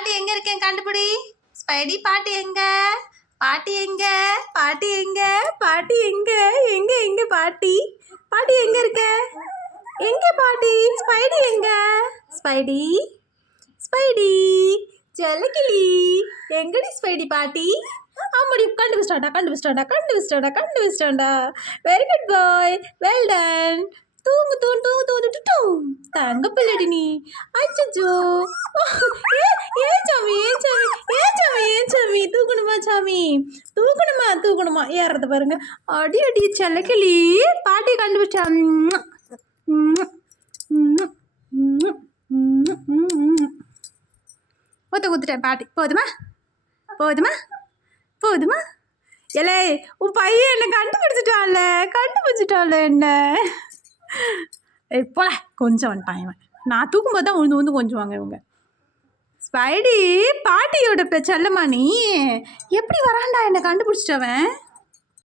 பாட்டி எங்க இருக்கேன் கண்டுபிடி? ஸ்பைடி பாட்டி எங்க? பாட்டி எங்க? பாட்டி எங்க? பாட்டி எங்க? எங்க எங்க பாட்டி? பாட்டி எங்க இருக்க? எங்க பாட்டி? ஸ்பைடி எங்க? ஸ்பைடி? ஸ்பைடி? செல்லக்கிளி எங்கடி ஸ்பைடி பாட்டி? ஆமாடி கண்டுபிடிச்சிட்டாண்டா கண்டுபிடிச்சிட்டாண்டா கண்டுபிடிச்சிட்டாண்டா கண்டுபிடிச்சிட்டாண்டா very good boy well done தூங்கு தூண் தூங்கு தூங்கு டும் தங்க பிள்ளடி நீ. அச்சோ ஏன் சாமி ஏன் சாமி ஏன் சாமி ஏன் சாமி தூக்கணுமா சாமி. தூக்கணுமா தூக்கணுமா? ஏறது பாருங்க. அடி அடி செல்லக்கிளி. பாட்டி கண்டுபிடிச்சா ஒத்த குத்துட்டேன் பாட்டி. போதுமா? போதுமா? போதுமா? ஏலே உன் பையன் என்ன கண்டுபிடிச்சிட்டான்ல. கண்டுபிடிச்சிட்டான்ல என்ன? ஏய் போல கொஞ்சம் வந்துட்டான் இவன் நான் தூக்கும்போது தான் உழுந்து உழுந்து கொஞ்சுவாங்க இவங்க. ஸ்பைடி பாட்டியோட பெ- செல்லம்மா நீ? எப்படி வராண்டா? என்னை கண்டுபிடிச்சிட்டவன்.